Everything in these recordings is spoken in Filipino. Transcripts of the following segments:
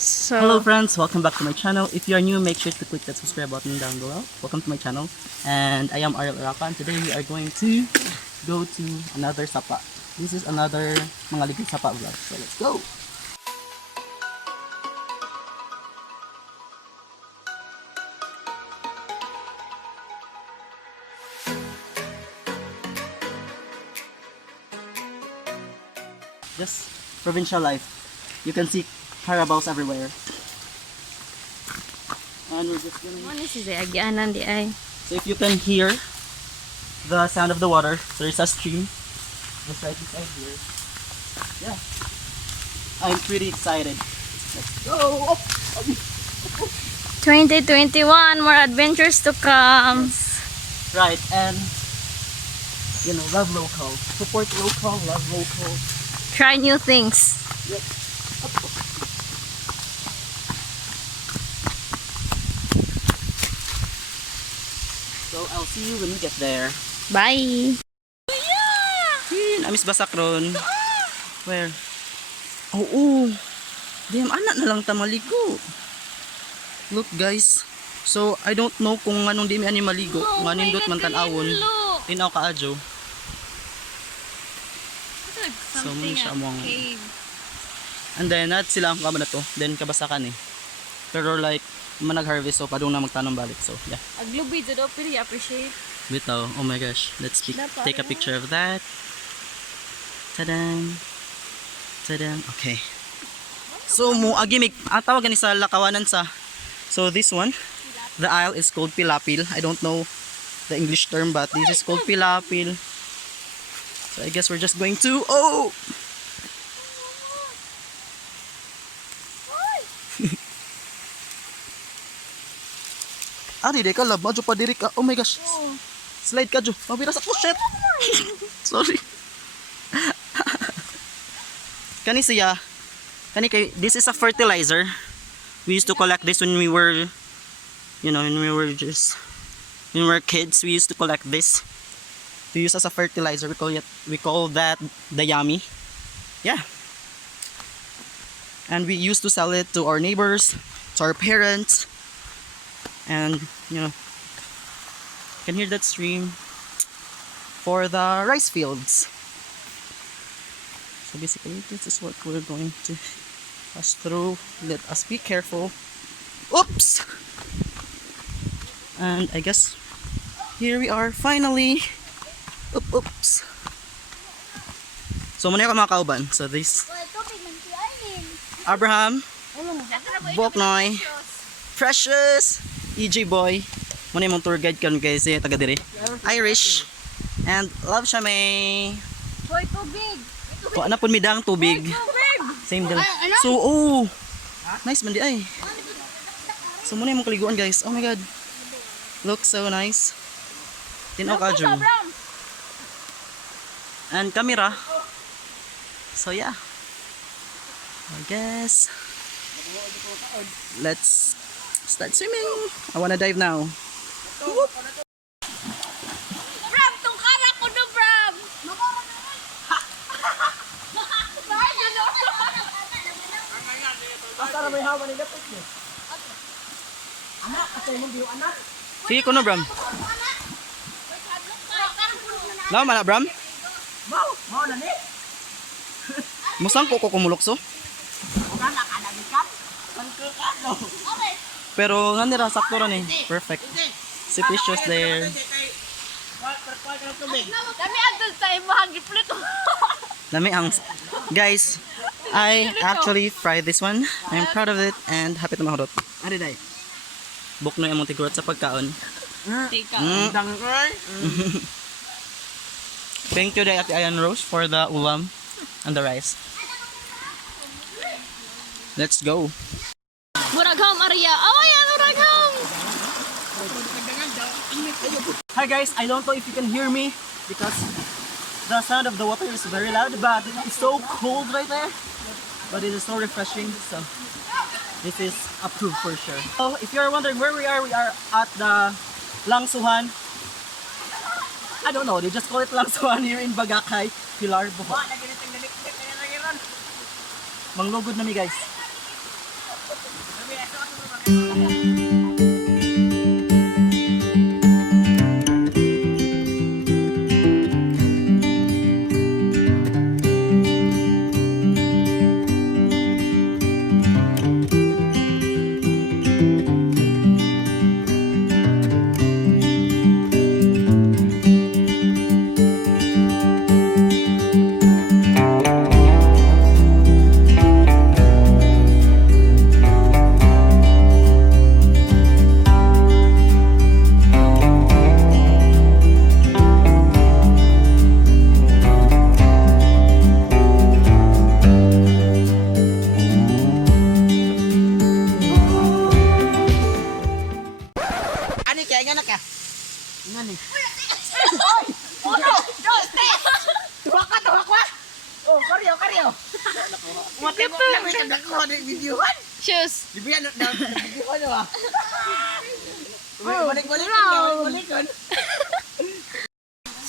Hello friends, welcome back to my channel. If you are new, make sure to click that subscribe button down below. Welcome to my channel, and I am Ariel Orapa, and today we are going to go to another sapa. This is another mga ligid sapa vlog. So let's go! Just provincial life. You can see carabaos everywhere. And we're just gonna... So if you can hear the sound of the water, there's a stream just right beside here. Yeah. I'm pretty excited. Let's go! 2021, more adventures to come. Yes. Right, and you know, love local. Support local, love local. Try new things. Yep. So I'll see you when we get there. Bye. Amis basak ron. Where? Oo. Damn, anak na lang tamaligo. Look guys. So I don't know kung anong dimi ani maligo. Nga nindot man tan-awon. Tinaw ka adyo. So muna siya among. And then at sila ang kama na to. Then kabasakan eh. Pero like manag-harvest so padung na magtanong balik. So yeah. Aglubi do pretty appreciate. Bitaw. Oh my gosh. Let's take a picture of that. Tadang. Tadang. Okay. So mo agimik ang tawag ni sa lakawanan sa. So this one, the aisle is called pilapil. I don't know the English term, but this is called pilapil. So I guess we're just going to Ari de ka lab, madyo pa diri ka. Oh my gosh. Slide ka jo. Mabira sa shit. Sorry. Kani siya. Kani kay this is a fertilizer. We used to collect this when we were when we were kids. We used to collect this to use as a fertilizer. We call that the yummy. Yeah. And we used to sell it to our neighbors, to our parents. And you can hear that stream for the rice fields. So basically this is what we're going to pass through. Let us be careful. Oops! And I guess here we are finally. Oops. So muna yung mga kauban. So this Abraham, Boknoy, Precious, EJ Boy. Muna yung tour guide kan guys eh, taga dire. Irish, and Love siya may Boy, tubig. kuha na po midang tubig. Same deal. So nice man di ay. So muna yung kaliguan guys. Oh my god. Looks so nice. Tinaw ka Ju. And camera. So yeah. I guess let's start swimming. I wanna dive now. Whoop. Bram, tungkara ko do, Bram. Sige ko no Bram. Lawa man na Bram. Musang ko kumulokso. Pero nga nira sakto ron eh. Perfect. Si Precious there. Kami adult tayo mahagiplit. Lami ang guys, I actually fried this one. I'm proud of it and happy to mahurot. Ari day. Buknoy among tigurot sa pagkaon. Thank you day Ate Ayan Rose for the ulam and the rice. Let's go. Muragham, Ariel. Oh, yan, muragham. Hi guys, I don't know if you can hear me because the sound of the water is very loud, but it's so cold right there. But it is so refreshing, so this is approved for sure. So if you're wondering where we are at the Langsuhan. I don't know, they just call it Langsuhan here in Bagacay, Pilar, Bohol. Manglugod na mi guys. Ani kaya nga ka? Ngani? Tuwak ka! Oh, karyo! Matibok lang may kagdakuha ng videohan. Shoes. Di ba yan, videohan nyo ah? Balik-balik kan.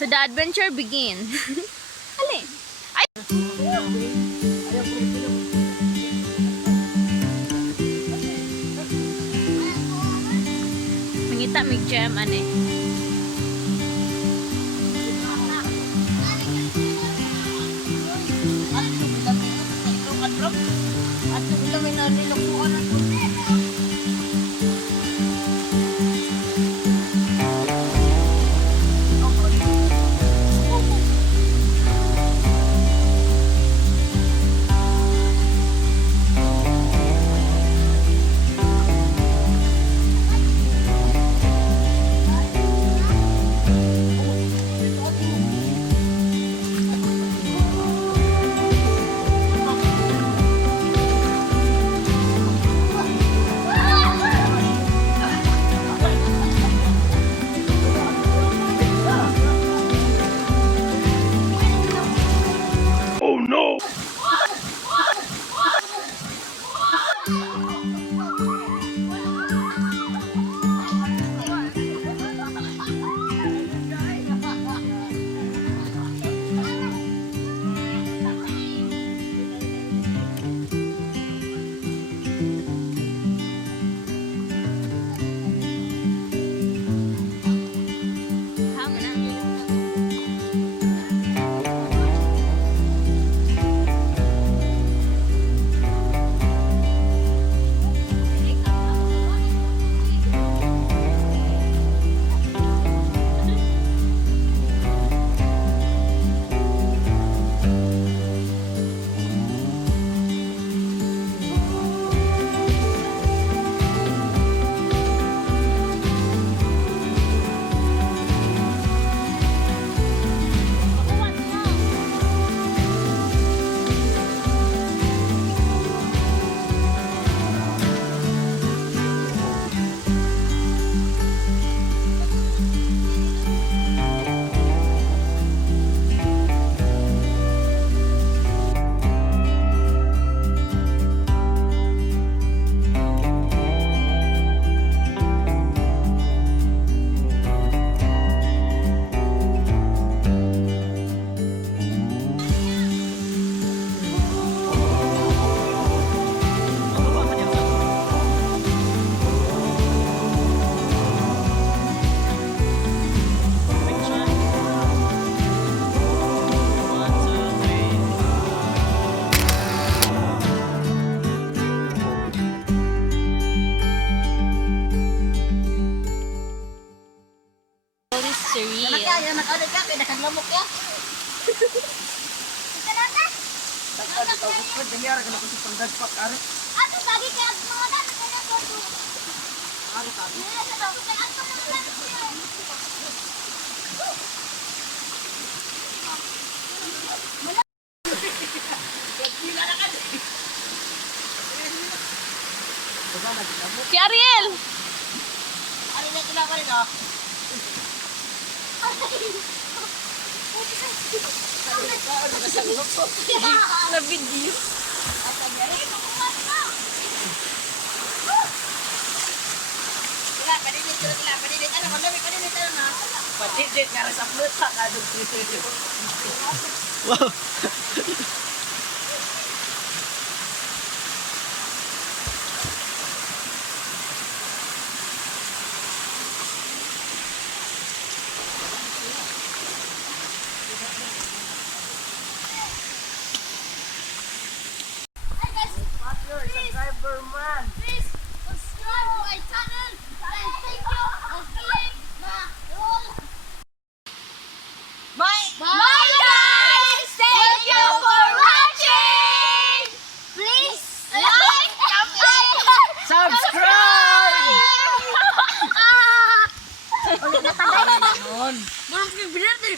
So the adventure begin. Ali. Ay. Mangita mig jam ane. Nakaglamok ya. Tagpad ito, gusto danyara ka na kung sa pangdagpak, ari. Ato lagi kaya mga dami ka na to. Ari, tabi. Si Ariel! Ari na ito lang ka rin, ah. Na video. Padidit. Ano, madami, padidit, ano na? Padidit, nga rin sa pluta, kadong Wow. Superman. Please subscribe my channel and thank you and click my role. Bye guys! Thank you for watching! Please like, Subscribe! Ulit na tayo. Marami kang binati.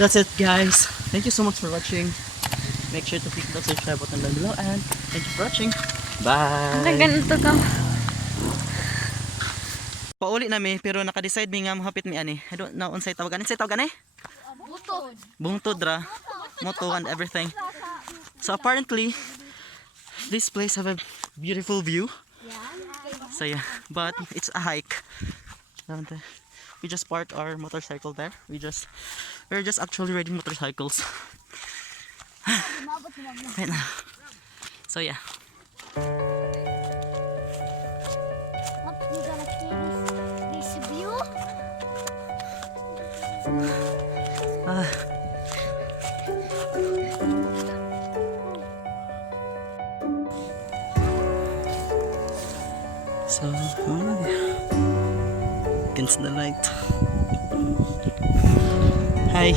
That's it, guys. Thank you so much for watching. Make sure to click the subscribe button down below and thank you for watching. Bye! Ganito ka. Pauli na mi pero naka-decide mi nga mahapit mi ani. I don't know unsay tawagan. Unsay tawagan eh? Butod. Bungtod ra, moto and everything. So apparently this place have a beautiful view. So yeah, but it's a hike. We just parked our motorcycle there. We're just actually riding motorcycles right now. So yeah. What you gonna see this view? So against the light. Hi.